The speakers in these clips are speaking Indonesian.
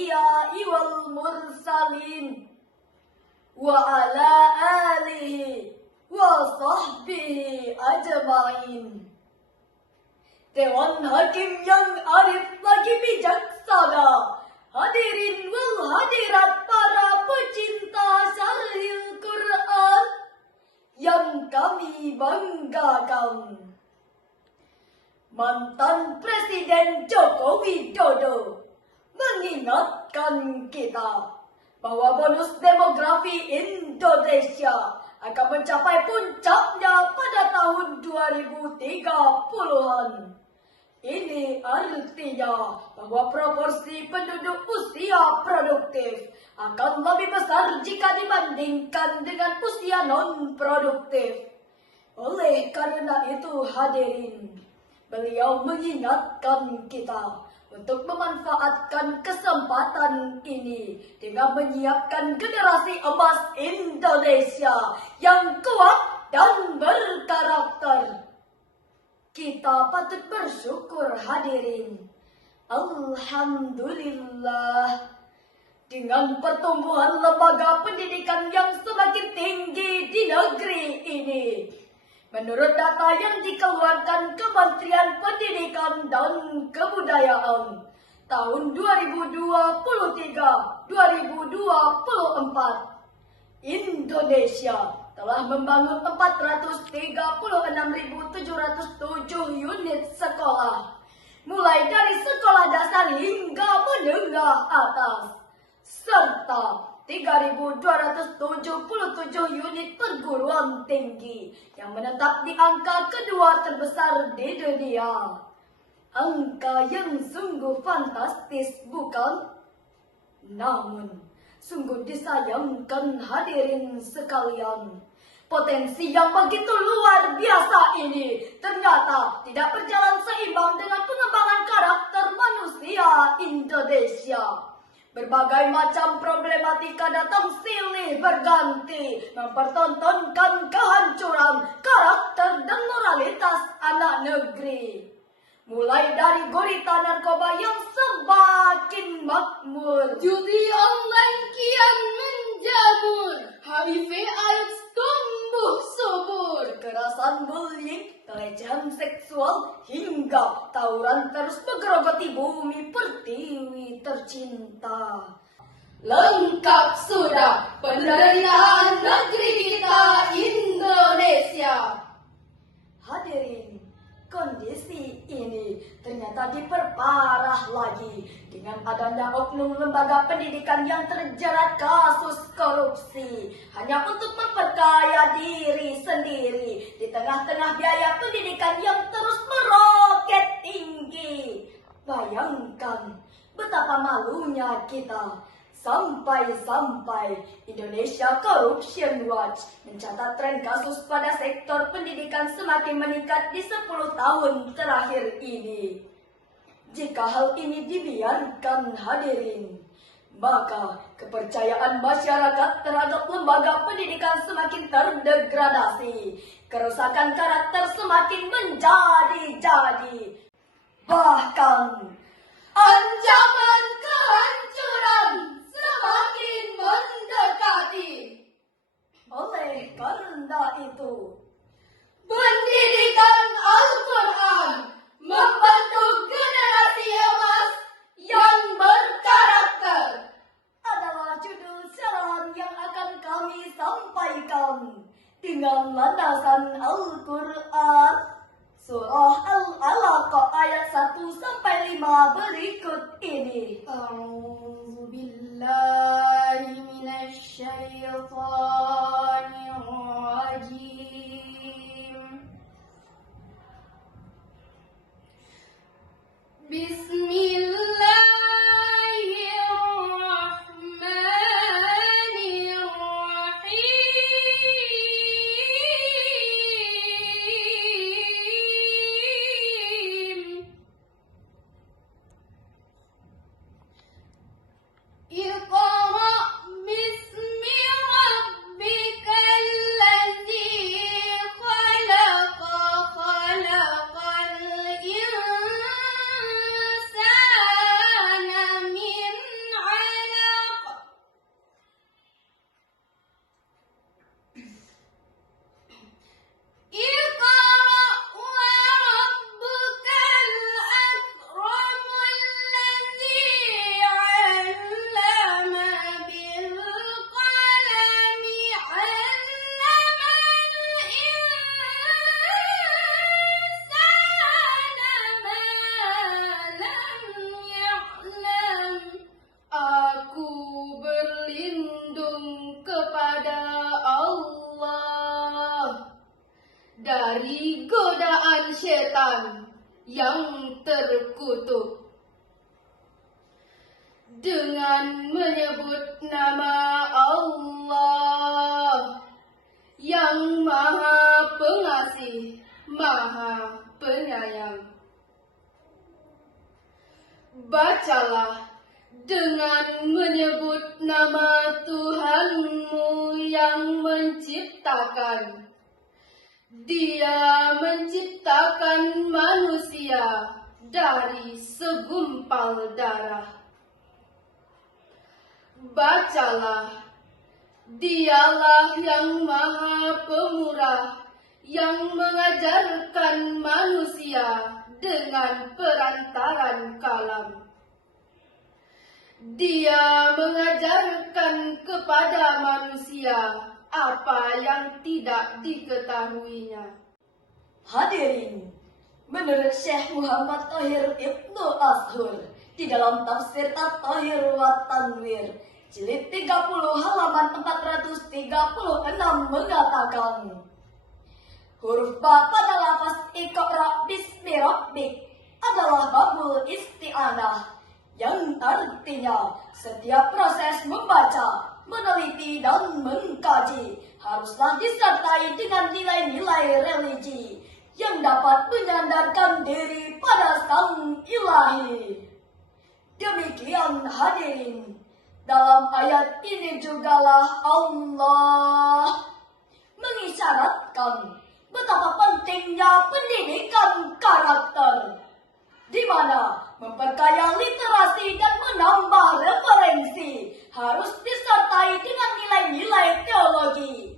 anbiya'i wal mursalin wa ala alihi wa sahbihi ajma'in. Dewan Hakim yang arif lagi bijaksana, hadirin wal hadirat para pecinta syarhil Quran yang kami banggakan. Mantan Presiden Joko Widodo mengingatkan kita bahwa bonus demografi Indonesia akan mencapai puncaknya pada tahun 2030-an. Ini artinya bahwa proporsi penduduk usia produktif akan lebih besar jika dibandingkan dengan usia non-produktif. Oleh karena itu hadirin, beliau mengingatkan kita untuk memanfaatkan kesempatan ini dengan menyiapkan generasi emas Indonesia yang kuat dan berkarakter. Kita patut bersyukur hadirin. Alhamdulillah, dengan pertumbuhan lembaga pendidikan yang semakin tinggi di negeri ini. Menurut data yang dikeluarkan Kementerian Pendidikan dan Kebudayaan tahun 2023-2024, Indonesia telah membangun 436.707 unit sekolah, mulai dari sekolah dasar hingga menengah atas, serta 3.277 unit perguruan tinggi yang menetap di angka kedua terbesar di dunia. Angka yang sungguh fantastis, bukan? Namun, sungguh disayangkan hadirin sekalian, potensi yang begitu luar biasa ini ternyata tidak berjalan seimbang dengan pengembangan karakter manusia Indonesia. Berbagai macam problematika datang silih berganti mempertontonkan kehancuran karakter dan moralitas anak negeri. Mulai dari gurita narkoba yang semakin makmur, judi online kian menjamur, HIV/AIDS tumbuh subur, kekerasan, bullying, pelecehan seksual, hingga tawuran terus menggerogoti bumi pertiwi tercinta. Lengkap sudah penderitaan negeri kita Indonesia. Hadirin, kondisi ini ternyata diperparah lagi dengan adanya oknum lembaga pendidikan yang terjerat kasus korupsi hanya untuk memperkaya diri sendiri di tengah-tengah biaya pendidikan yang terus meroket tinggi. Bayangkan betapa malunya kita. Sampai-sampai Indonesia Corruption Watch mencatat tren kasus pada sektor pendidikan semakin meningkat di 10 tahun terakhir ini. Jika hal ini dibiarkan hadirin, maka kepercayaan masyarakat terhadap lembaga pendidikan semakin terdegradasi, kerusakan karakter semakin menjadi-jadi. Bahkan ancaman kehancuran semakin mendekati. Oleh karena itu, pendidikan Al-Quran membentuk generasi emas yang berkarakter adalah judul siaran yang akan kami sampaikan dengan landasan Al-Quran, Surah Al-Alaq ayat 1-5 berikut ini. A'udzu billahi minasy syaithanir rajim. dari godaan setan yang terkutuk. Dengan menyebut nama Allah yang Maha Pengasih, Maha Penyayang. Bacalah dengan menyebut nama Tuhanmu yang menciptakan. Dia menciptakan manusia dari segumpal darah. Bacalah, Dialah yang Maha Pemurah, yang mengajarkan manusia dengan perantaran kalam. Dia mengajarkan kepada manusia apa yang tidak diketahuinya. Hadirin, menurut Syekh Muhammad Thahir Ibnu Ashur di dalam tafsir At-Tahir wa Tanwir jilid 30 halaman 436 mengatakan, huruf ba pada lafaz Iqra bismi rabbik adalah babul isti'anah, yang artinya setiap proses membaca, meneliti dan mengkaji haruslah disertai dengan nilai-nilai religi yang dapat menyandarkan diri pada Sang Ilahi. Demikian hadirin, dalam ayat ini jugalah Allah mengisyaratkan betapa pentingnya pendidikan karakter, di mana memperkaya literasi dan menambah referensi harus disertai dengan nilai-nilai teologi.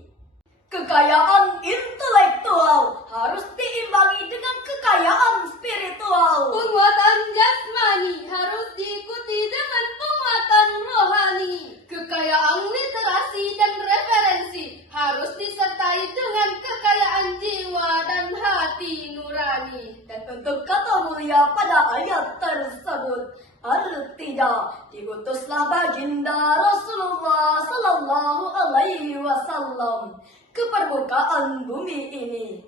Kekayaan intelektual harus diimbangi dengan kekayaan spiritual. Penguatan jasmani harus diikuti dengan penguatan rohani. Kekayaan literasi dan referensi harus disertai dengan kekayaan jiwa dan hati nurani. Dan untuk kata mulia pada ayat tersebut, artinya diutuslah baginda Rasulullah Sallallahu Alaihi Wasallam ke permukaan bumi ini.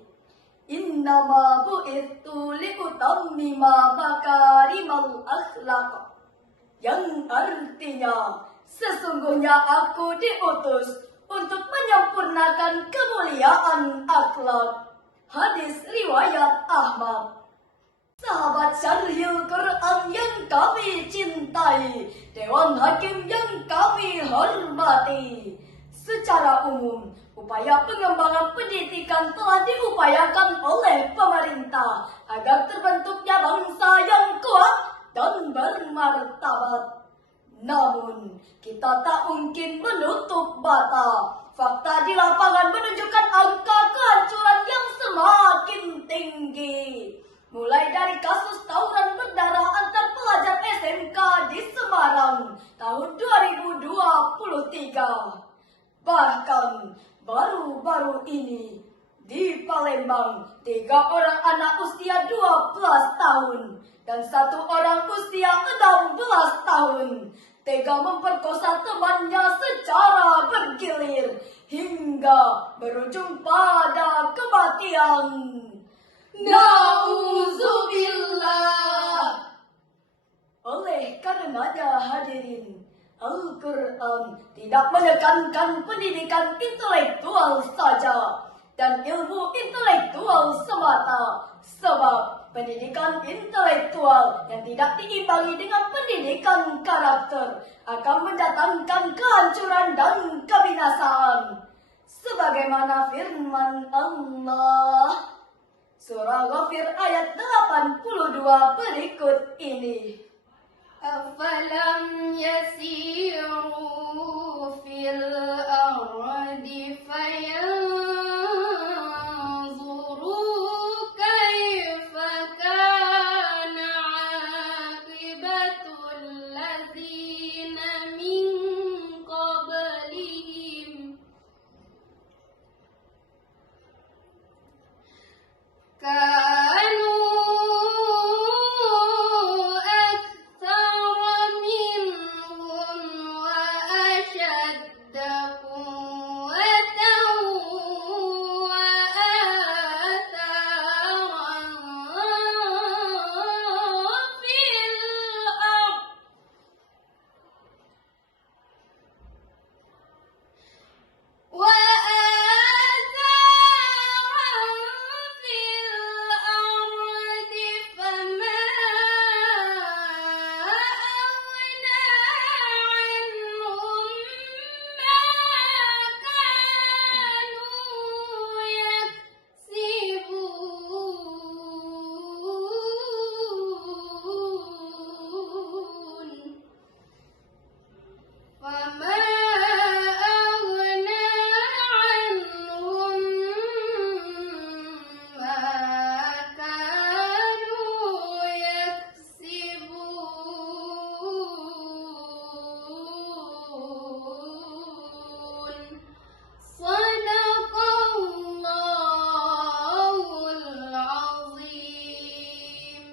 Innama bu'ithu liutammima makarimal akhlaq, yang artinya sesungguhnya aku diutus untuk menyempurnakan kemuliaan akhlak. Hadis riwayat Ahmad. Sahabat Syarhil Quran yang kami cintai, Dewan Hakim yang kami hormati, secara umum upaya pengembangan pendidikan telah diupayakan oleh pemerintah agar terbentuknya bangsa yang kuat dan bermartabat. Namun, kita tak mungkin menutup mata. Fakta di lapangan menunjukkan angka kehancuran yang semakin tinggi. Mulai dari kasus tawuran berdarah antar pelajar SMK di Semarang tahun 2023. Bahkan baru-baru ini di Palembang 3 orang anak usia 12 tahun dan 1 orang usia 16 tahun tega memperkosa temannya secara bergilir hingga berujung pada kematian. Nauzubillah. Oleh karenanya hadirin, Al-Quran tidak menekankan pendidikan intelektual saja dan ilmu intelektual semata, sebab pendidikan intelektual yang tidak diimbangi dengan pendidikan karakter akan mendatangkan kehancuran dan kebinasaan. Sebagaimana firman Allah Surah Ghafir ayat 82 berikut ini. أفلم يسيروا في الأرض فينظروا كيف كان عاقبة الذين من قبلهم كانوا أكثر منهم فما أغنى عنهم ما كانوا يكسبون صدق Allahul Azim.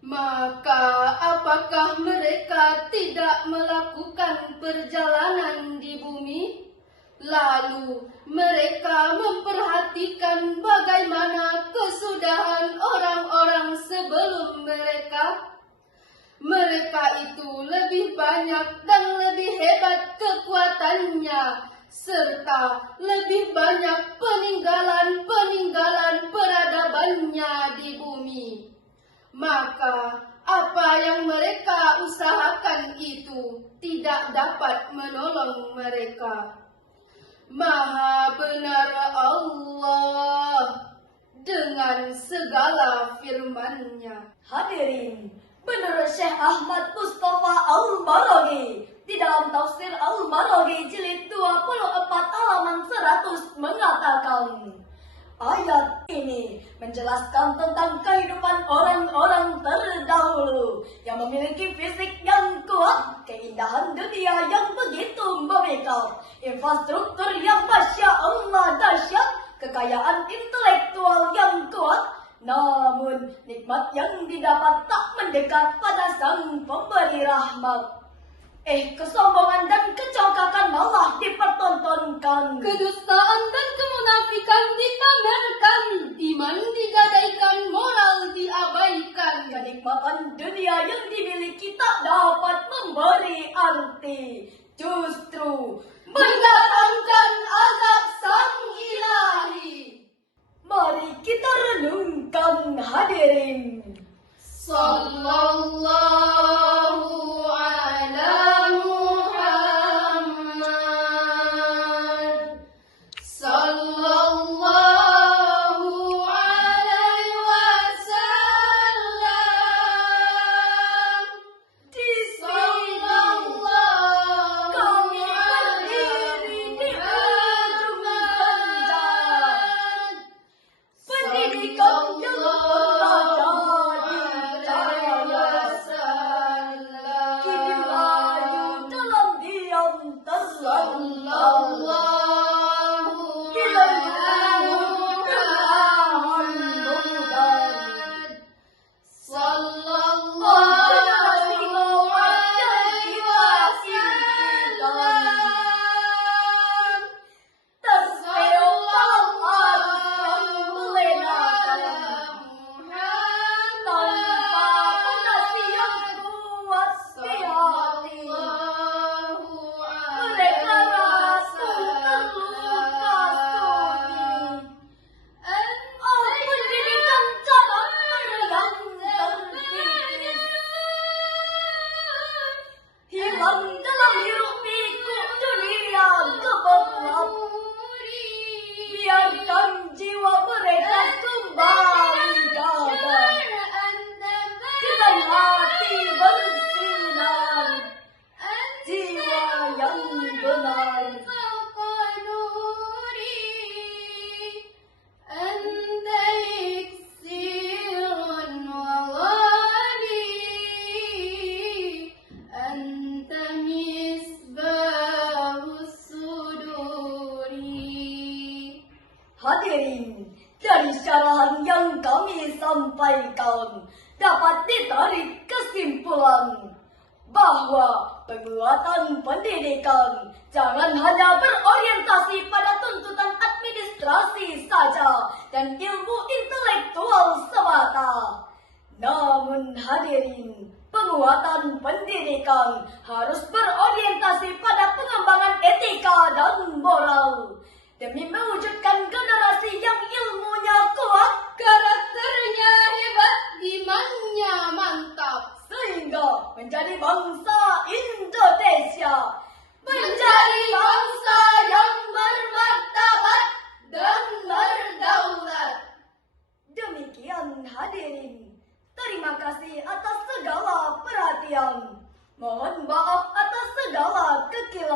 Maka apakah mereka tidak melakukan perjalanan di bumi? Lalu mereka memperhatikan bagaimana kesudahan orang-orang sebelum mereka. Mereka itu lebih banyak dan lebih hebat kekuatannya, serta lebih banyak peninggalan-peninggalan peradabannya di bumi. Maka apa yang mereka usahakan itu tidak dapat menolong mereka. Maha benar Allah dengan segala firman-Nya. Hadirin, menurut Syekh Ahmad Mustafa Al-Maraghi di dalam tafsir Al-Maraghi jilid 24 halaman 100 mengatakan, ayat ini menjelaskan tentang kehidupan orang-orang terdahulu yang memiliki fisik yang kuat, keindahan dunia yang begitu memikat, infrastruktur yang Masya Allah dahsyat, kekayaan intelektual yang kuat. Namun nikmat yang didapat tak mendekat pada sang pemberi rahmat. Kesombongan dan kecokakan malah dipertontonkan. Kedustaan dan kemunafikan dipamerkan, iman digadaikan, moral diabaikan. Kenikmatan dunia yang dimiliki tak dapat memberi arti, justru Mendatangkan azab sang ilahi. mari kita renungkan hadirin. Sallallahu ala Muhammad. Sallallahu alaihi wasallam. Di sini Sallallahu kami alaihi berdiri di ujung panjang. Pendidikan yang berada di cahaya kini layu dalam diam terlampau. Kita dulu dengan mudah. Terseok dalam arus yang melenakan, tanpa fondasi yang kuat di hati. Mereka rasa terluka sunyi. Pendidikan cabang yang terkikis, hilang dalam hiruk pikuk dunia kebetulan. Biarkan jiwa mereka kembali gagah dengan hati bersinar, jiwa yang benar. Hadirin, dari syarahan yang kami sampaikan dapat ditarik kesimpulan bahwa penguatan pendidikan jangan hanya berorientasi pada tuntutan administrasi saja dan ilmu intelektual semata. Namun hadirin, penguatan pendidikan harus berorientasi pada pengembangan etika dan moral demi mewujudkan generasi yang ilmunya kuat, Karakternya hebat, imannya mantap, sehingga menjadi bangsa Indonesia, menjadi bangsa yang bermartabat dan berdaulat. Demikian hadirin, terima kasih atas segala perhatian. Mohon maaf atas segala kekeliruan.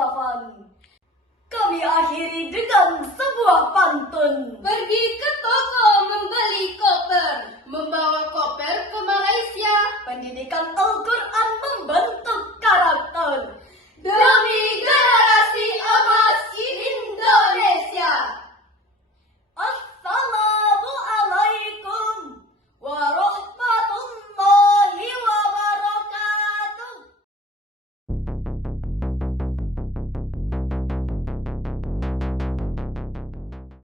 Kami akhiri dengan sebuah pantun. Pergi ke toko membeli koper, membawa koper ke Malaysia. Pendidikan Al-Quran membentuk karakter. Demi